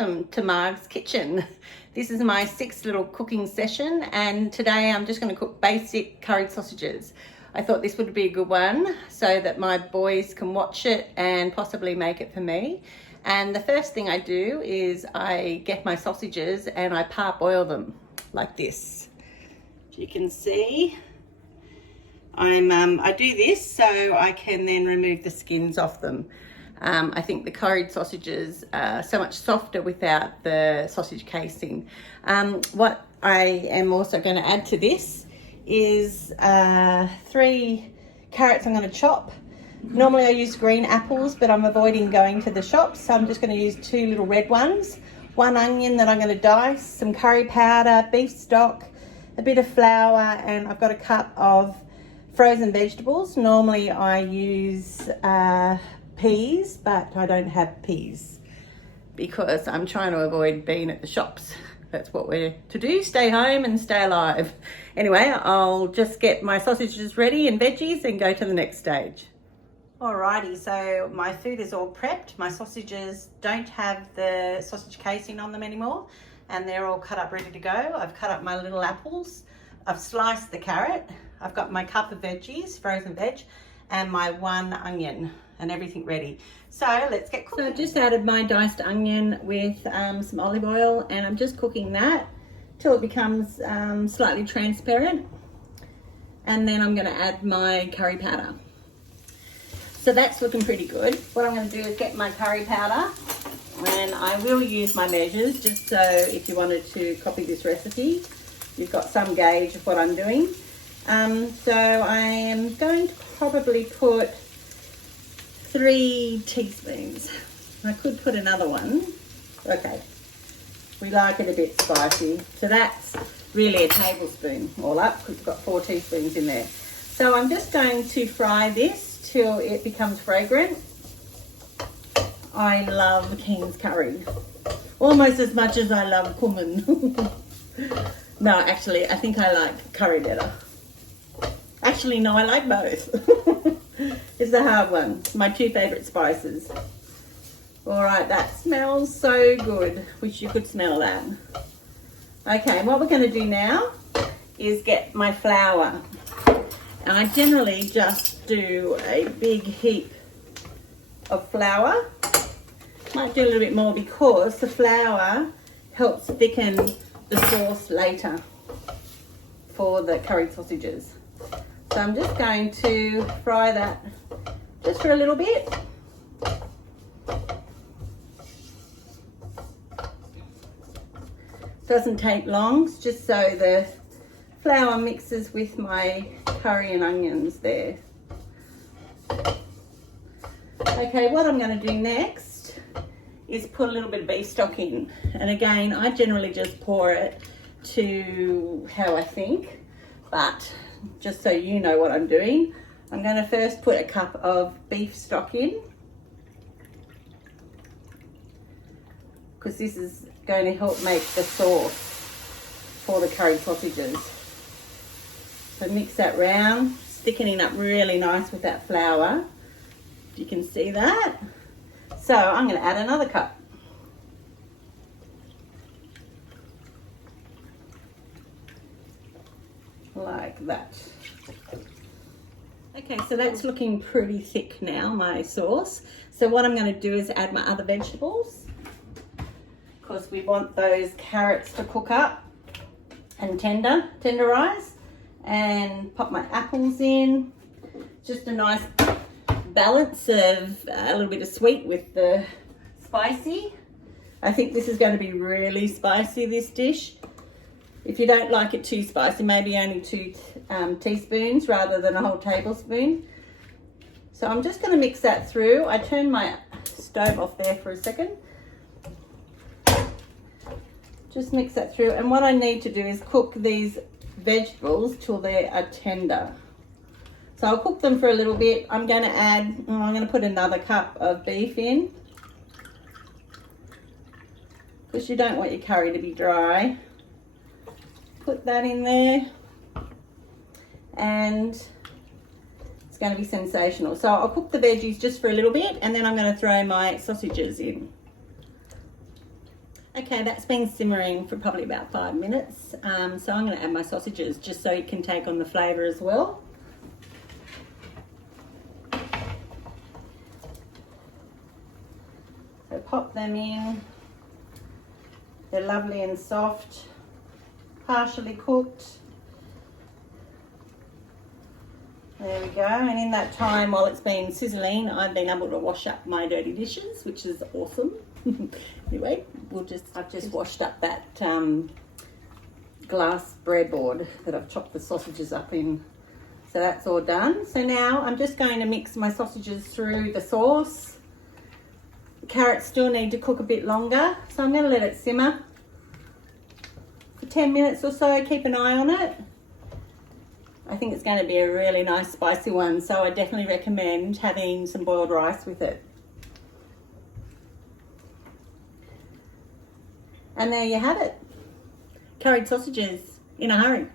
welcome to Marg's Kitchen. This is my 6th little cooking session, and today I'm just going to cook basic curried sausages. I thought this would be a good one so that my boys can watch it and possibly make it for me. And the first thing I do is I get my sausages and I parboil them like this. As you can see, I do this so I can then remove the skins off them. I think the curried sausages are so much softer without the sausage casing. What I am also going to add to this is 3 carrots I'm going to chop. Normally I use green apples, but I'm avoiding going to the shops, so I'm just going to use 2 little red ones. 1 onion that I'm going to dice, some curry powder, beef stock, a bit of flour, and I've got a cup of frozen vegetables. Normally I use peas, but I don't have peas because I'm trying to avoid being at the shops. That's what we're to do, stay home and stay alive. Anyway, I'll just get my sausages ready and veggies and go to the next stage. Alrighty, so my food is all prepped. My sausages don't have the sausage casing on them anymore, and they're all cut up ready to go. I've cut up my little apples, I've sliced the carrot, I've got my cup of veggies, frozen veg, and my 1 onion, and everything ready. So let's get cooking. So I've just added my diced onion with some olive oil, and I'm just cooking that till it becomes slightly transparent. And then I'm gonna add my curry powder. So that's looking pretty good. What I'm gonna do is get my curry powder, and I will use my measures just so if you wanted to copy this recipe, you've got some gauge of what I'm doing. So I am going to probably put 3 teaspoons. I could put another one. Okay, we like it a bit spicy. So that's really a tablespoon all up because we've got 4 teaspoons in there. So I'm just going to fry this till it becomes fragrant. I love King's curry, almost as much as I love cumin. No, actually, I think I like curry better. Actually, no, I like both. It's the hard one. My 2 favourite spices. All right, that smells so good. Wish you could smell that. Okay, what we're going to do now is get my flour. And I generally just do a big heap of flour. Might do a little bit more because the flour helps thicken the sauce later for the curried sausages. So I'm just going to fry that just for a little bit. Doesn't take long, it's just so the flour mixes with my curry and onions there. Okay, what I'm going to do next is put a little bit of beef stock in. And again, I generally just pour it to how I think, but just so you know what I'm doing, I'm going to first put a cup of beef stock in, because this is going to help make the sauce for the curried sausages. So mix that round, thickening up really nice with that flour. You can see that. So I'm going to add another cup. Like that. Okay, so that's looking pretty thick now, my sauce. So what I'm going to do is add my other vegetables, because we want those carrots to cook up and tenderize, and pop my apples in. Just a nice balance of a little bit of sweet with the spicy. I think this is going to be really spicy, this dish. If you don't like it too spicy, maybe only 2 teaspoons rather than a whole tablespoon. So I'm just going to mix that through. I turn my stove off there for a second. Just mix that through. And what I need to do is cook these vegetables till they are tender. So I'll cook them for a little bit. I'm going to put another cup of beef in, because you don't want your curry to be dry. Put that in there, and it's going to be sensational. So I'll cook the veggies just for a little bit, and then I'm going to throw my sausages in. Okay, that's been simmering for probably about 5 minutes. So I'm going to add my sausages just so it can take on the flavour as well. So pop them in. They're lovely and soft, partially cooked. There we go. And in that time, while it's been sizzling, I've been able to wash up my dirty dishes, which is awesome. Anyway, I've just washed up that glass breadboard that I've chopped the sausages up in. So that's all done. So now I'm just going to mix my sausages through the sauce. The carrots still need to cook a bit longer, so I'm going to let it simmer for 10 minutes or so. Keep an eye on it. I think it's going to be a really nice spicy one, so I definitely recommend having some boiled rice with it. And there you have it. Curried sausages in a hurry.